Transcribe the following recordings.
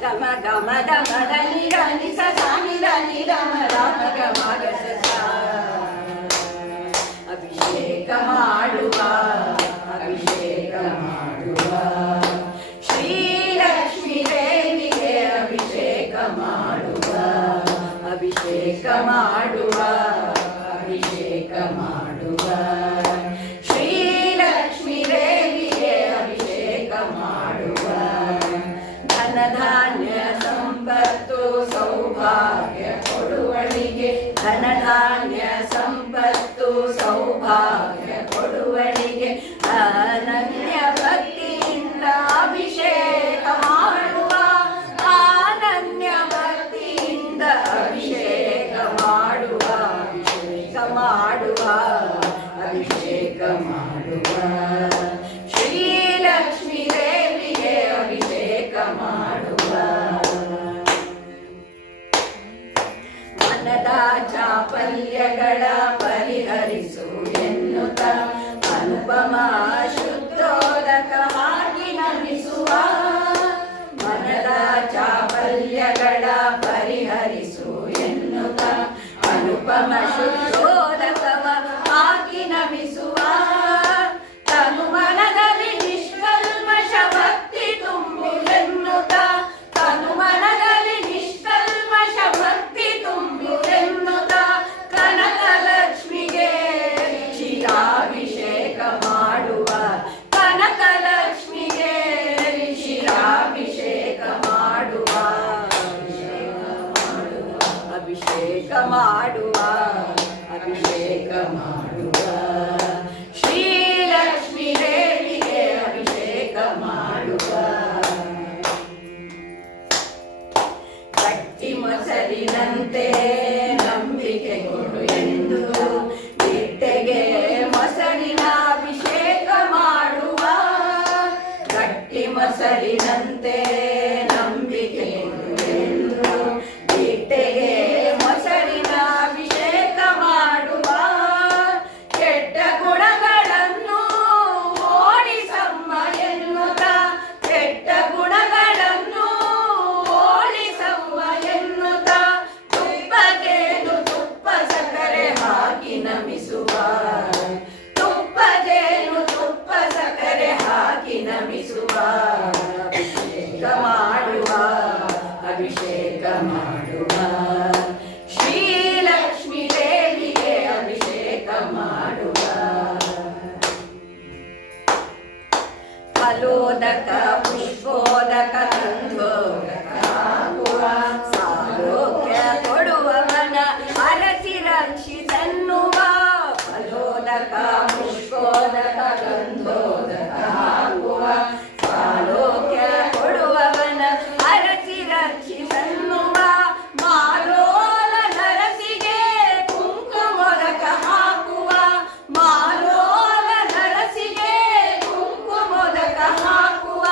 ಗಮ ಗಮ ದಮ ಧನಿ ಧನಿ ಸ ನಿ ಧನಿ ಧಮ ಧಮ ಗಮ ಗ ಸ ಅಭಿಷೇಕ ಮಾಡುವ ಅಭಿಷೇಕ ಮಾಡುವ ಶ್ರೀಲಕ್ಷ್ಮೀ ದೇವಿಗೆ ಅಭಿಷೇಕ ಮಾಡುವ ಅಭಿಷೇಕ ಮಾಡುವ ಅಭಿಷೇಕ ಮಾಡುವ ಶ್ರೀಲಕ್ಷ್ಮೀ ದೇವಿಗೆ ಅಭಿಷೇಕ ಮಾಡುವ ಧನಧಾನ್ಯ ಸಂಪತ್ತು ಸೌಭಾಗ್ಯ ಕೊಡುವಳಿಗೆ ಧನಧಾನ್ಯ ಸಂಪತ್ತು ಸೌಭಾಗ್ಯ ಕೊಡುವಳಿಗೆ ಅನನ್ಯ ಭಕ್ತಿಯಿಂದ ಅಭಿಷೇಕ ಮಾಡುವ ಅನನ್ಯ ಭಕ್ತಿಯಿಂದ ಅಭಿಷೇಕ ಮಾಡುವ ಅಭಿಷೇಕ ಮಾಡುವ ಅಭಿಷೇಕ ಮಾಡುವ ಶ್ರೀಲಕ್ಷ್ಮೀ ದೇವಿಗೆ ಅಭಿಷೇಕ ಮಾಡುವ ಮನದ ಚಾಪಲ್ಯಗಳ ಪರಿಹರಿಸು ಎನ್ನುತ್ತ ಅನುಪಮ ಶುದ್ಧೋದಕ ಹಾಕಿ ನಮಿಸುವ ಮನದ ಚಾಪಲ್ಯಗಳ ಪರಿಹರಿಸು ಎನ್ನುತ್ತ ಅನುಪಮ ಶುದ್ಧೋದಕವ ಹಾಕಿ ನಮಿಸುವ ತನು ಮನದಲ್ಲಿ ನಿಷ್ಕಲ್ಮಶ ಭಕ್ತಿ ತುಂಬು ಎನ್ನುತ್ತ ತನು ಮನದಲ್ಲಿ ನಿಷ್ಕಲ್ಮಶ ಭಕ್ತಿ ತುಂಬು ಎನ್ನುತ್ತ ಕನಕಲಕ್ಷ್ಮಿಗೆ ಶಿರಾಭಿಷೇಕ ಮಾಡುವ ಕನಕಲಕ್ಷ್ಮಿಗೆ ಶಿರಾಭಿಷೇಕ ಮಾಡುವ ಅಭಿಷೇಕ ಮಾಡುವ ಅಭಿಷೇಕ ಮಾಡುವ ಶ್ರೀಲಕ್ಷ್ಮೀ ದೇವಿಗೆ ಅಭಿಷೇಕ ಮಾಡುವ ಗಟ್ಟಿ ಮೊಸರಿನಂತೆ ನಂಬಿಕೆ ಕೊಡು ಎಂದು ಇಟ್ಟೆಗೆ ಮೊಸರಿನ ಅಭಿಷೇಕ ಮಾಡುವ ಗಟ್ಟಿ ಮೊಸರಿನಂತೆ ನಂಬಿಕೆ ಕೊಡು ಎಂದು ಇಟ್ಟೆಗೆ ಮೊಸರಿನ ಅಭಿಷೇಕ ಮಾಡುವ ಕೆಟ್ಟ ಗುಣಗಳನ್ನು ಓಡಿಸಮ್ಮ ಎನ್ನುತ್ತ ಕೆಟ್ಟ ಗುಣಗಳನ್ನು ಓಡಿಸಮ್ಮ ಎನ್ನುತ್ತ ತುಪ್ಪಗೇನು ತುಪ್ಪ ಸಕ್ಕರೆ ಹಾಕಿ ನಮಿಸುವ ತುಪ್ಪಗೇನು ತುಪ್ಪ ಸಕ್ಕರೆ ಹಾಕಿ ನಮಿಸುವ ಅಭಿಷೇಕ ಮಾಡುವ ಅಭಿಷೇಕ ಮಾಡುವ ಶ್ರೀಲಕ್ಷ್ಮೀ ದೇವಿಗೆ ಅಭಿಷೇಕ ಮಾಡುವ ಫಲೋದಕ ಪುಷ್ಪೋದಕ ಗಂಧೋದಕ ಹಾಕುವ ಸಾರೋಗ್ಯ ಕೊಡುವವನ ಅರಸಿ ರಕ್ಷಿಸನ್ನುವ ಫಲೋದಕ ಪುಷ್ಪೋದಕ ಗಂಧೋದಕ ಹಾಕುವ ಸಾರೋಗ್ಯ ಕೊಡುವವನ ಅರಸಿ ರಕ್ಷಿಸನ್ನುವ ಮಾಲೋಲ ನರಸಿಗೆ ಕುಂಕುಮೋದಕ ಹಾಕುವ ಮಾಲೋಲ ನರಸಿಗೆ ಕುಂಕುಮೋದಕ ಹಾಕುವ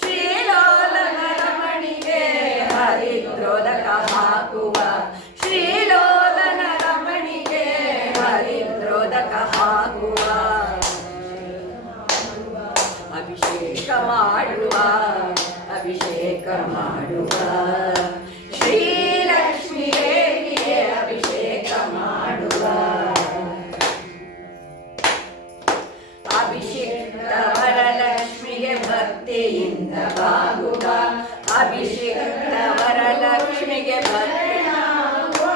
ಶ್ರೀಲೋಲನ ರಮಣಿಗೆ ಹರಿದ್ರೋದಕ ಹಾಕುವ ಶ್ರೀಲೋಲನ ರಮಣಿಗೆ ಹರಿದ್ರೋದಕ ಹಾಕುವ ಅಭಿಷೇಕ ಮಾಡುವ ಅಭಿಷೇಕ ಮಾಡುವ ಶ್ರೀಲಕ್ಷ್ಮೀ ದೇವಿಗೆ ಅಭಿಷೇಕ ಮಾಡುವ ಅಭಿಷಿಕ್ತ ವರಲಕ್ಷ್ಮಿಗೆ ಭಕ್ತಿಯಿಂದ ಬಾಗುವ ಅಭಿಷಿಕ್ತ ವರಲಕ್ಷ್ಮಿಗೆ ಭಕ್ತಿಯಾಗುವ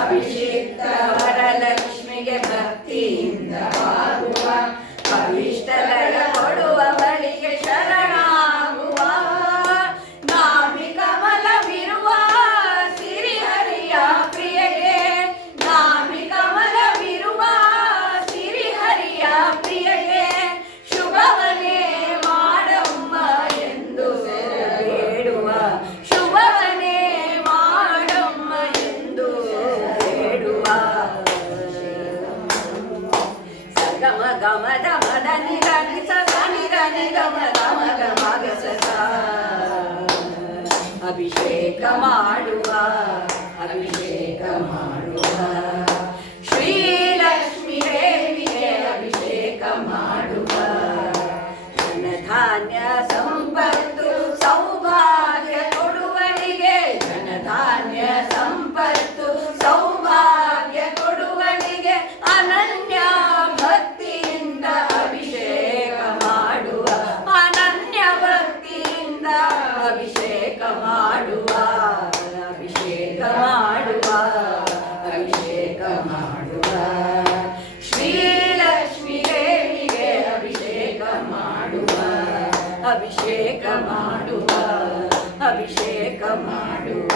ಅಭಿಷಿಕ್ತ ವರಲಕ್ಷ್ಮಿಗೆ ಭಕ್ತಿಯಿಂದ ಬಾಗುವ ಭವಿಷ್ಯಗಳ ಕೊಡುವ ಬಳಿಗೆ ಶರಣಾಗುವ ನಾಭಿ ಕಮಲವಿರುವ ಸಿರಿಹರಿಯ ಪ್ರಿಯಗೆ ನಾಭಿ ಕಮಲವಿರುವ ಸಿರಿಹರಿಯ ಪ್ರಿಯಗೆ ಶುಭವನೇ ಮಾಡಮ್ಮ ಎಂದು ಬೇಡುವ ಶುಭವನೇ ಮಾಡಮ್ಮ ಎಂದು ಬೇಡುವ ಗಮ ಗಮ ದಮ ಧನಿ ಧನಿ ಸ ನಿ ಧನಿ ಗಮ ಗಮ ಗಮ ಗ ಸ ಅಭಿಷೇಕ ಮಾಡುವ ಅಭಿಷೇಕ ಮಾಡುವ ಶ್ರೀಲಕ್ಷ್ಮೀ ದೇವಿಗೆ ಅಭಿಷೇಕ ಮಾಡುವ ಧನಧಾನ್ಯ ಸಂಪತ್ತು ಸೌಭಾಗ್ಯ ಮಾಡುವ ಅಭಿಷೇಕ ಮಾಡುವ